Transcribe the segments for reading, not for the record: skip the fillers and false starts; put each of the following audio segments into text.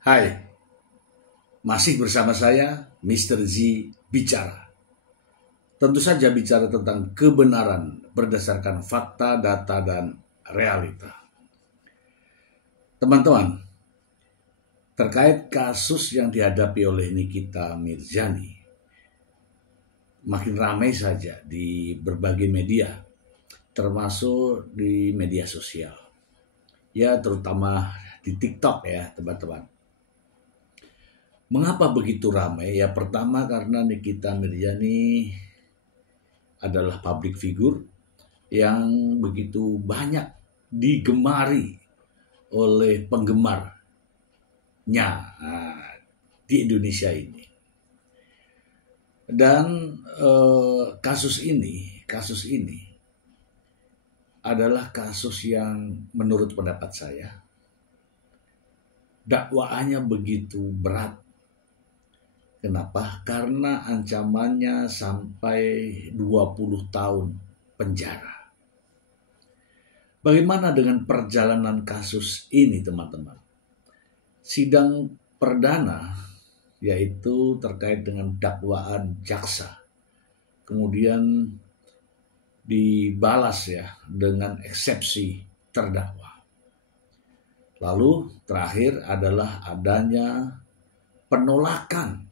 Hai, masih bersama saya, Mr. Z Bicara. Tentu saja bicara tentang kebenaran berdasarkan fakta, data, dan realita. Teman-teman, terkait kasus yang dihadapi oleh Nikita Mirzani, makin ramai saja di berbagai media, termasuk di media sosial. Ya, terutama di TikTok ya, teman-teman. Mengapa begitu ramai? Ya, pertama karena Nikita Mirzani adalah public figure yang begitu banyak digemari oleh penggemarnya di Indonesia ini. Dan kasus ini adalah kasus yang menurut pendapat saya dakwaannya begitu berat. Kenapa? Karena ancamannya sampai 20 tahun penjara. Bagaimana dengan perjalanan kasus ini, teman-teman? Sidang perdana, yaitu terkait dengan dakwaan jaksa, kemudian dibalas ya dengan eksepsi terdakwa. Lalu terakhir adalah adanya penolakan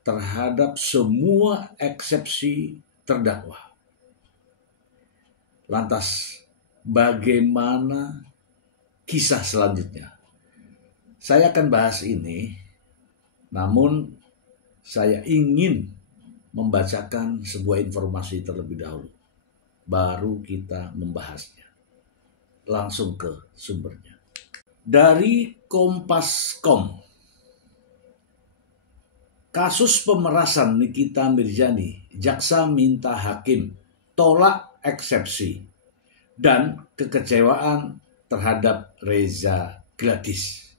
terhadap semua eksepsi terdakwa. Lantas, bagaimana kisah selanjutnya? Saya akan bahas ini, namun saya ingin membacakan sebuah informasi terlebih dahulu. Baru kita membahasnya. Langsung ke sumbernya. Dari Kompas.com. Kasus pemerasan Nikita Mirzani, jaksa minta hakim tolak eksepsi dan kekecewaan terhadap Reza Gladys.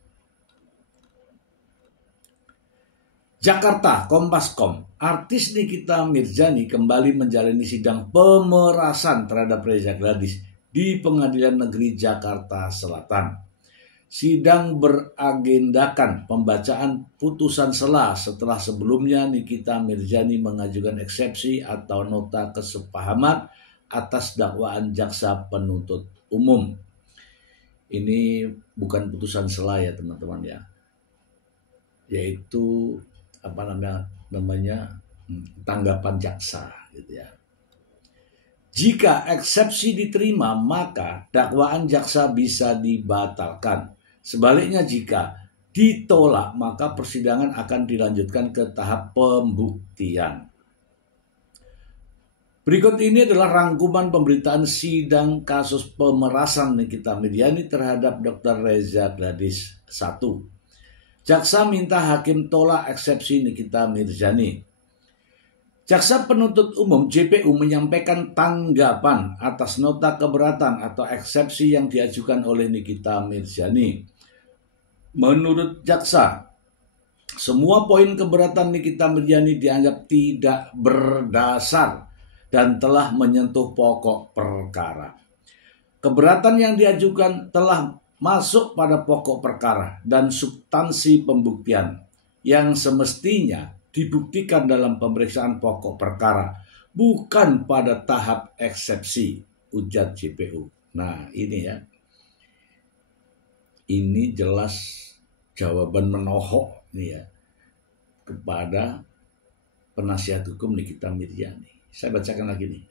Jakarta, Kompas.com. Artis Nikita Mirzani kembali menjalani sidang pemerasan terhadap Reza Gladys di Pengadilan Negeri Jakarta Selatan. Sidang beragendakan pembacaan putusan sela setelah sebelumnya Nikita Mirzani mengajukan eksepsi atau nota kesepahaman atas dakwaan jaksa penuntut umum. Ini bukan putusan sela ya teman-teman ya, yaitu tanggapan jaksa gitu ya. Jika eksepsi diterima, maka dakwaan jaksa bisa dibatalkan. Sebaliknya jika ditolak, maka persidangan akan dilanjutkan ke tahap pembuktian. Berikut ini adalah rangkuman pemberitaan sidang kasus pemerasan Nikita Mirzani terhadap Dr. Reza Gladys 1. Jaksa minta hakim tolak eksepsi Nikita Mirzani. Jaksa penuntut umum JPU menyampaikan tanggapan atas nota keberatan atau eksepsi yang diajukan oleh Nikita Mirzani. Menurut jaksa, semua poin keberatan Nikita Mirzani dianggap tidak berdasar dan telah menyentuh pokok perkara. Keberatan yang diajukan telah masuk pada pokok perkara dan substansi pembuktian yang semestinya dibuktikan dalam pemeriksaan pokok perkara, bukan pada tahap eksepsi, ujar JPU. Nah ini ya, ini jelas jawaban menohok nih ya kepada penasihat hukum Nikita Mirzani. Saya bacakan lagi nih.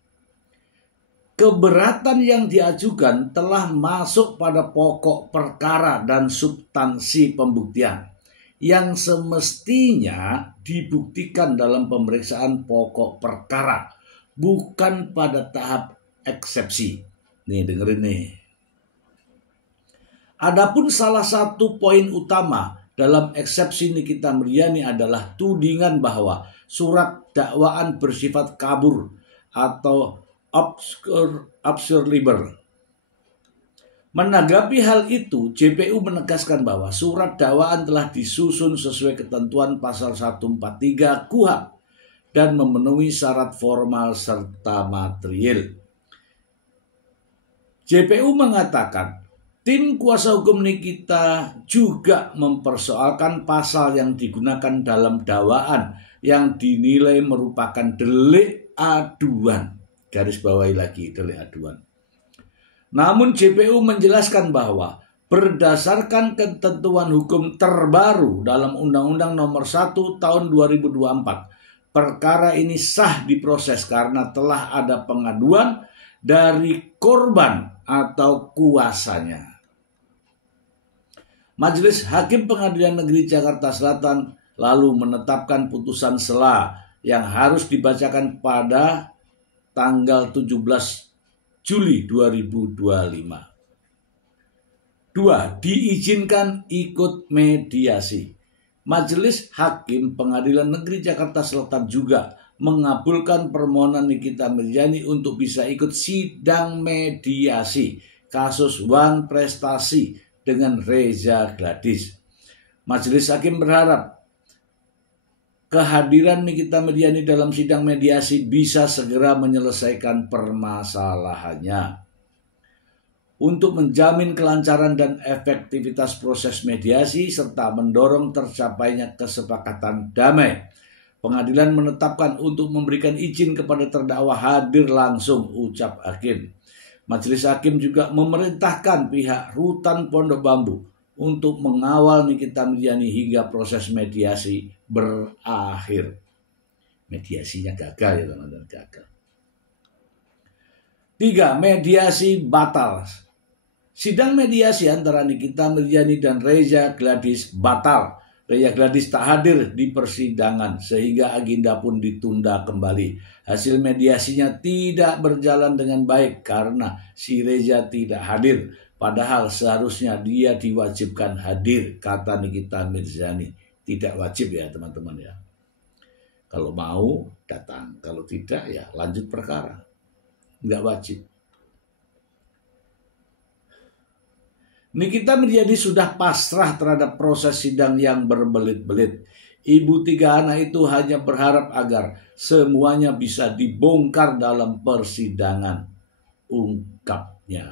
Keberatan yang diajukan telah masuk pada pokok perkara dan substansi pembuktian yang semestinya dibuktikan dalam pemeriksaan pokok perkara, bukan pada tahap eksepsi. Nih dengerin nih. Adapun salah satu poin utama dalam eksepsi Nikita Mirzani adalah tudingan bahwa surat dakwaan bersifat kabur atau obscur liber. Menanggapi hal itu, JPU menegaskan bahwa surat dakwaan telah disusun sesuai ketentuan pasal 143 KUHP dan memenuhi syarat formal serta material. JPU mengatakan Tim kuasa hukum Nikita juga mempersoalkan pasal yang digunakan dalam dakwaan yang dinilai merupakan delik aduan. Garis bawahi lagi, delik aduan. Namun JPU menjelaskan bahwa berdasarkan ketentuan hukum terbaru dalam Undang-Undang Nomor 1 Tahun 2024, perkara ini sah diproses karena telah ada pengaduan dari korban atau kuasanya. Majelis Hakim Pengadilan Negeri Jakarta Selatan lalu menetapkan putusan sela yang harus dibacakan pada tanggal 17 Juli 2025. 2. Diizinkan ikut mediasi. Majelis Hakim Pengadilan Negeri Jakarta Selatan juga mengabulkan permohonan Nikita Mirzani untuk bisa ikut sidang mediasi kasus Wan Prestasi dengan Reza Gladys. Majelis Hakim berharap kehadiran Nikita Mirzani dalam sidang mediasi bisa segera menyelesaikan permasalahannya. Untuk menjamin kelancaran dan efektivitas proses mediasi serta mendorong tercapainya kesepakatan damai, pengadilan menetapkan untuk memberikan izin kepada terdakwa hadir langsung, ucap hakim. Majelis Hakim juga memerintahkan pihak Rutan Pondok Bambu untuk mengawal Nikita Mirzani hingga proses mediasi berakhir. Mediasinya gagal ya teman-teman, gagal. 3. Mediasi batal. Sidang mediasi antara Nikita Mirzani dan Reza Gladys batal. Reza Gladys tak hadir di persidangan sehingga agenda pun ditunda kembali. Hasil mediasinya tidak berjalan dengan baik karena si Reza tidak hadir. Padahal seharusnya dia diwajibkan hadir, kata Nikita Mirzani. Tidak wajib ya teman-teman ya. Kalau mau datang, kalau tidak ya lanjut perkara. Nggak wajib. Nikita Mirzani sudah pasrah terhadap proses sidang yang berbelit-belit. Ibu 3 anak itu hanya berharap agar semuanya bisa dibongkar dalam persidangan, ungkapnya.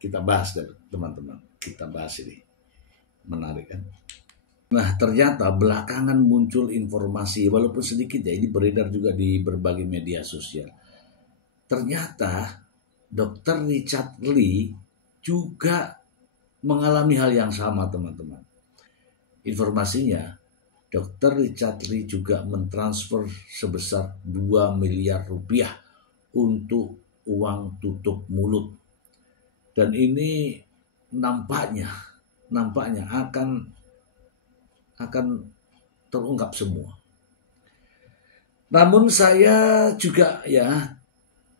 Kita bahas teman-teman, kita bahas ini. Menarik kan? Nah ternyata belakangan muncul informasi, walaupun sedikit ya, ini beredar juga di berbagai media sosial. Ternyata Dr. Richard Lee juga mengalami hal yang sama teman-teman. Informasinya, Dr. Richard Lee juga mentransfer sebesar 2 miliar rupiah untuk uang tutup mulut. Dan ini nampaknya akan terungkap semua. Namun saya juga ya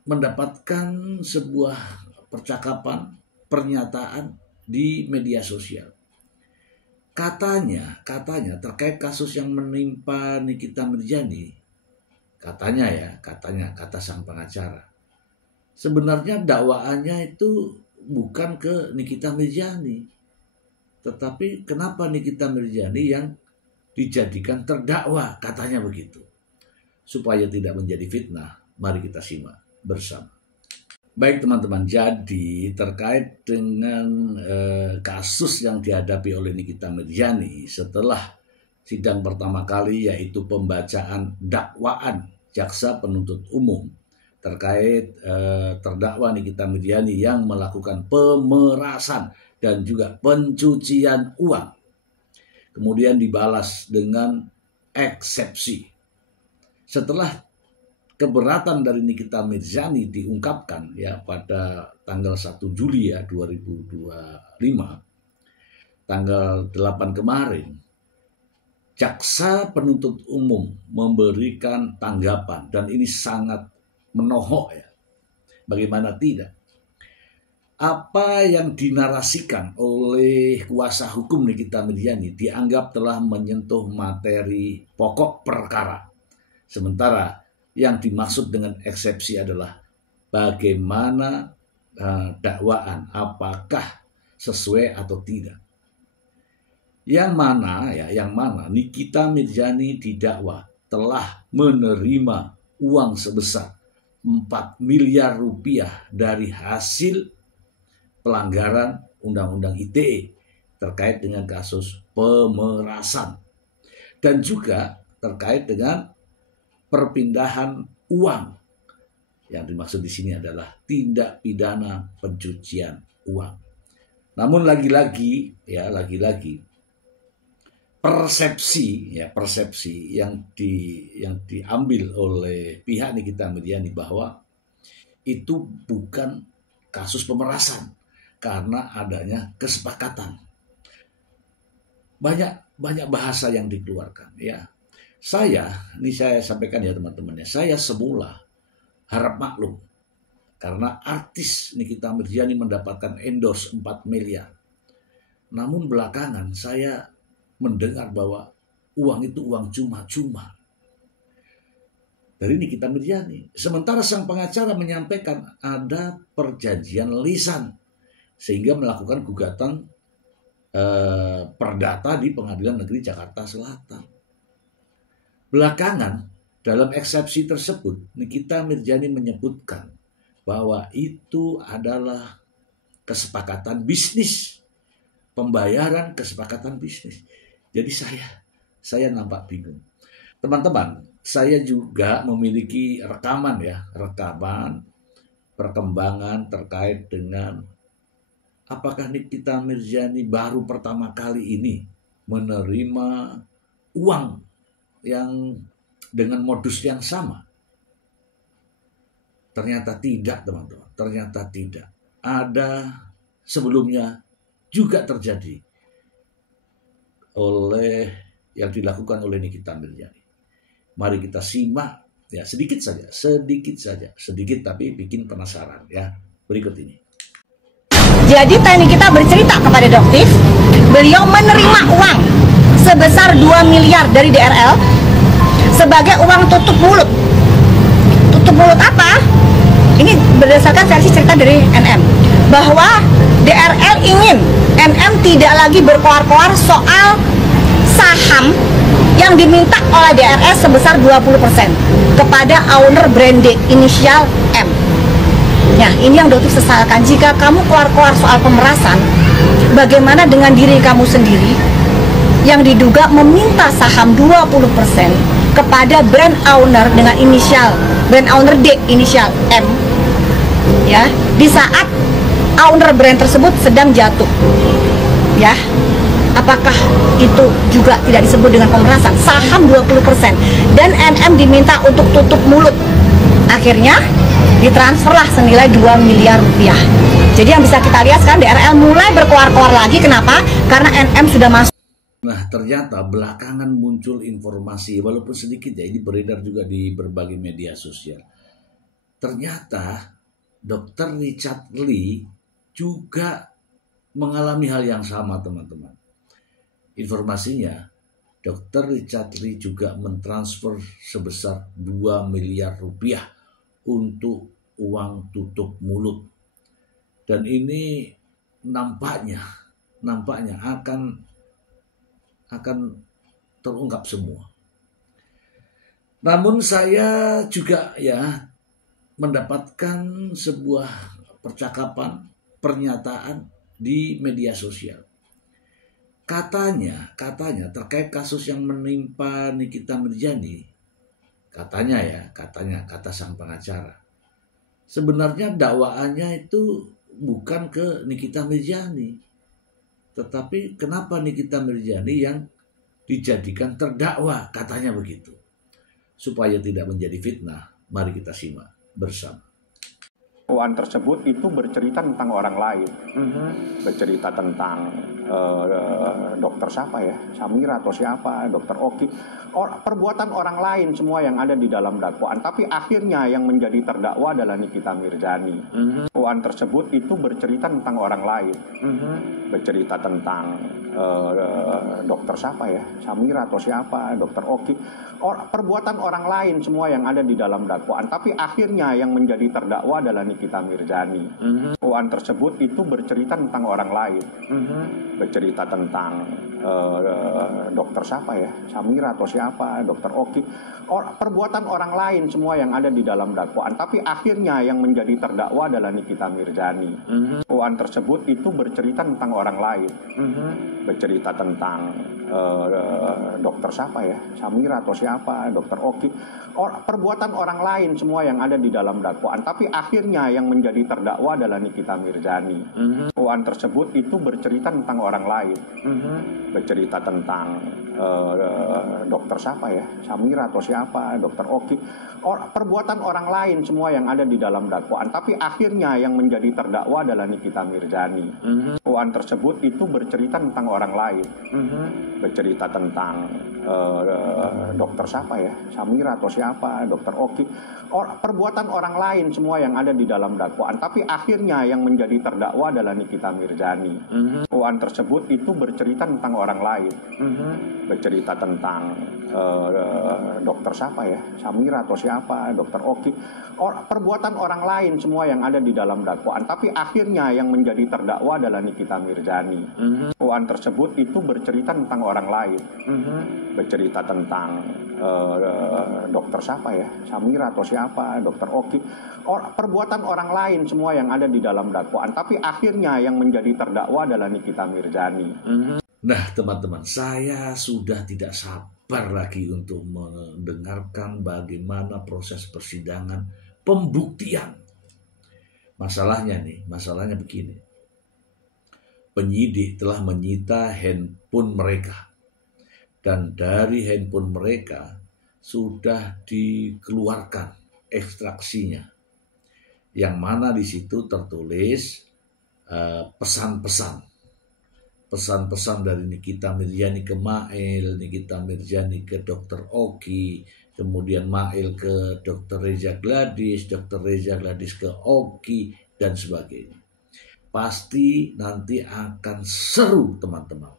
mendapatkan sebuah percakapan, pernyataan di media sosial. Katanya terkait kasus yang menimpa Nikita Mirzani, kata sang pengacara, sebenarnya dakwaannya itu bukan ke Nikita Mirzani, tetapi kenapa Nikita Mirzani yang dijadikan terdakwa, katanya begitu. Supaya tidak menjadi fitnah, mari kita simak bersama. Baik teman-teman, jadi terkait dengan kasus yang dihadapi oleh Nikita Mirzani setelah sidang pertama kali, yaitu pembacaan dakwaan jaksa penuntut umum terkait terdakwa Nikita Mirzani yang melakukan pemerasan dan juga pencucian uang. Kemudian dibalas dengan eksepsi. Setelah keberatan dari Nikita Mirzani diungkapkan ya pada tanggal 1 Juli ya 2025, tanggal 8 kemarin, jaksa penuntut umum memberikan tanggapan dan ini sangat menohok ya. Bagaimana tidak? Apa yang dinarasikan oleh kuasa hukum Nikita Mirzani dianggap telah menyentuh materi pokok perkara. Sementara yang dimaksud dengan eksepsi adalah bagaimana dakwaan, apakah sesuai atau tidak. Yang mana Nikita Mirzani didakwa telah menerima uang sebesar 4 miliar rupiah dari hasil pelanggaran Undang-Undang ITE terkait dengan kasus pemerasan dan juga terkait dengan perpindahan uang. Yang dimaksud di sini adalah tindak pidana pencucian uang. Namun lagi-lagi persepsi yang diambil oleh pihak Nikita Mirzani bahwa itu bukan kasus pemerasan karena adanya kesepakatan. Banyak bahasa yang dikeluarkan ya. Saya sampaikan ya teman-teman ya, saya semula harap maklum karena artis Nikita Mirzani mendapatkan endorse 4 miliar. Namun belakangan saya mendengar bahwa uang itu uang cuma-cuma dari Nikita Mirzani. Sementara sang pengacara menyampaikan ada perjanjian lisan sehingga melakukan gugatan perdata di Pengadilan Negeri Jakarta Selatan. Belakangan dalam eksepsi tersebut Nikita Mirzani menyebutkan bahwa itu adalah kesepakatan bisnis, pembayaran kesepakatan bisnis. Jadi saya nampak bingung. Teman-teman, saya juga memiliki rekaman perkembangan terkait dengan apakah Nikita Mirzani baru pertama kali ini menerima uang yang dengan modus yang sama. Ternyata tidak, teman-teman. Ternyata tidak. Ada sebelumnya juga terjadi oleh yang dilakukan oleh Nikita Mirzani. Mari kita simak ya, sedikit tapi bikin penasaran ya. Berikut ini. Jadi Teh Nikita bercerita kepada Doktif, beliau menerima uang sebesar 2 miliar dari DRL sebagai uang tutup mulut. Tutup mulut apa? Ini berdasarkan versi cerita dari NM, bahwa DRL ingin NM tidak lagi berkoar-koar soal saham yang diminta oleh DRL sebesar 20% kepada owner branded inisial M. Nah, ini yang Doktif sesalkan. Jika kamu keluar-keluar soal pemerasan, bagaimana dengan diri kamu sendiri yang diduga meminta saham 20% kepada brand owner dengan inisial brand owner D inisial M, ya, di saat owner brand tersebut sedang jatuh, ya. Apakah itu juga tidak disebut dengan pemerasan? Saham 20% dan NM diminta untuk tutup mulut. Akhirnya ditransferlah senilai 2 miliar rupiah. Jadi yang bisa kita lihat sekarang DRL mulai berkoar-koar lagi. Kenapa? Karena NM sudah masuk. Nah, ternyata belakangan muncul informasi, walaupun sedikit ya, ini beredar juga di berbagai media sosial. Ternyata Dr. Richard Lee juga mengalami hal yang sama, teman-teman. Informasinya, Dr. Richard Lee juga mentransfer sebesar 2 miliar rupiah untuk uang tutup mulut. Dan ini nampaknya akan terungkap semua. Namun saya juga ya mendapatkan sebuah pernyataan di media sosial. Katanya terkait kasus yang menimpa Nikita Mirzani, kata sang pengacara, sebenarnya dakwaannya itu bukan ke Nikita Mirzani, tetapi kenapa Nikita Mirzani yang dijadikan terdakwa, katanya begitu. Supaya tidak menjadi fitnah, mari kita simak bersama. Dakwaan tersebut itu bercerita tentang orang lain, bercerita tentang dokter siapa ya, Samira atau siapa, dokter Oki, perbuatan orang lain semua yang ada di dalam dakwaan. Tapi akhirnya yang menjadi terdakwa adalah Nikita Mirzani. Dakwaan tersebut itu bercerita tentang orang lain, bercerita tentang dokter siapa ya, Samira atau siapa, dokter Oki, perbuatan orang lain semua yang ada di dalam dakwaan. Tapi akhirnya yang menjadi terdakwa adalah Nikita Mirzani. Dakwaan tersebut itu bercerita tentang orang lain, bercerita tentang dokter siapa ya, Samira atau siapa, dokter Oki, perbuatan orang lain semua yang ada di dalam dakwaan. Tapi akhirnya yang menjadi terdakwa adalah Nikita Mirzani. Dakwaan tersebut itu bercerita tentang orang lain, bercerita tentang dokter siapa ya, Samira atau siapa, dokter Oki, perbuatan orang lain semua yang ada di dalam dakwaan. Tapi akhirnya yang menjadi terdakwa adalah Nikita Mirzani. Dakwaan tersebut itu bercerita tentang orang lain, bercerita tentang dokter siapa ya, Samira atau siapa, dokter Oki, perbuatan orang lain semua yang ada di dalam dakwaan. Tapi akhirnya yang menjadi terdakwa adalah Nikita Mirzani. Dakwaan tersebut itu bercerita tentang orang lain, bercerita tentang dokter siapa ya, Samira atau siapa, dokter Oki, perbuatan orang lain semua yang ada di dalam dakwaan. Tapi akhirnya yang menjadi terdakwa adalah Nikita Mirzani. Dakwaan tersebut itu bercerita tentang orang lain, bercerita tentang dokter siapa ya, Samira atau siapa, dokter Oki, perbuatan orang lain semua yang ada di dalam dakwaan. Tapi akhirnya yang menjadi terdakwa adalah Nikita Mirzani. Dakwaan tersebut itu bercerita tentang orang lain, bercerita tentang dokter siapa ya, Samira atau siapa, dokter Oki, perbuatan orang lain semua yang ada di dalam dakwaan. Tapi akhirnya yang menjadi terdakwa adalah Nikita Mirzani. Nah teman-teman, saya sudah tidak sabar lagi untuk mendengarkan bagaimana proses persidangan pembuktian. Masalahnya begini. Penyidik telah menyita handphone mereka. Dan dari handphone mereka sudah dikeluarkan ekstraksinya. Yang mana di situ tertulis pesan-pesan dari Nikita Mirzani ke Mail, Nikita Mirzani ke Dr. Oki, kemudian Mail ke Dr. Reza Gladys, Dr. Reza Gladys ke Oki, dan sebagainya. Pasti nanti akan seru teman-teman.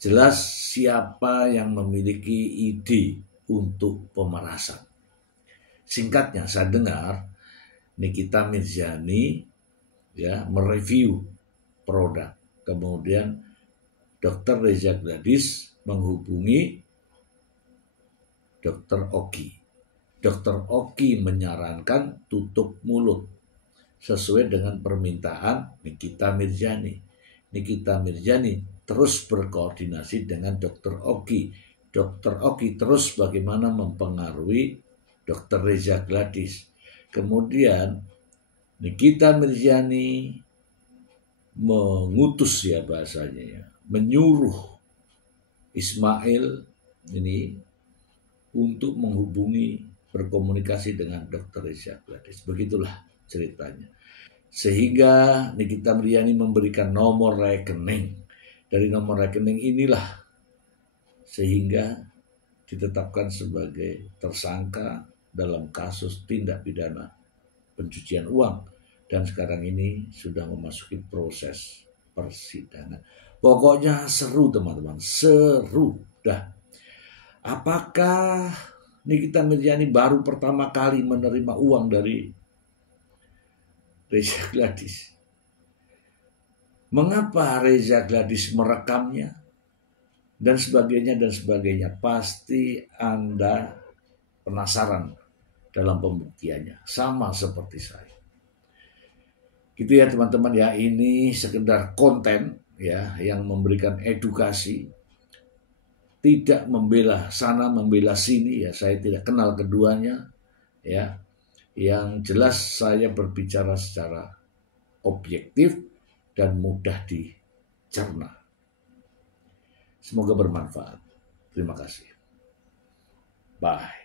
Jelas siapa yang memiliki ide untuk pemerasan. Singkatnya saya dengar Nikita Mirzani ya mereview produk. Kemudian Dr. Reza Gladys menghubungi Dr. Oki. Dr. Oki menyarankan tutup mulut sesuai dengan permintaan Nikita Mirzani. Nikita Mirzani terus berkoordinasi dengan Dr. Oki. Dr. Oki terus bagaimana mempengaruhi Dr. Reza Gladys. Kemudian Nikita Mirzani mengutus ya bahasanya ya, menyuruh Ismail ini untuk menghubungi berkomunikasi dengan Dr. Reza Gladys. Begitulah ceritanya. Sehingga Nikita Mirzani memberikan nomor rekening. Dari nomor rekening inilah sehingga ditetapkan sebagai tersangka dalam kasus tindak pidana pencucian uang. Dan sekarang ini sudah memasuki proses persidangan. Pokoknya seru teman-teman, seru dah. Apakah Nikita Mirzani baru pertama kali menerima uang dari Reza Gladys? Mengapa Reza Gladys merekamnya? Dan sebagainya. Pasti Anda penasaran dalam pembuktiannya. Sama seperti saya. Gitu ya teman-teman ya, ini sekedar konten ya yang memberikan edukasi, tidak membela sana membela sini ya, saya tidak kenal keduanya ya. Yang jelas saya berbicara secara objektif dan mudah dicerna. Semoga bermanfaat. Terima kasih. Bye.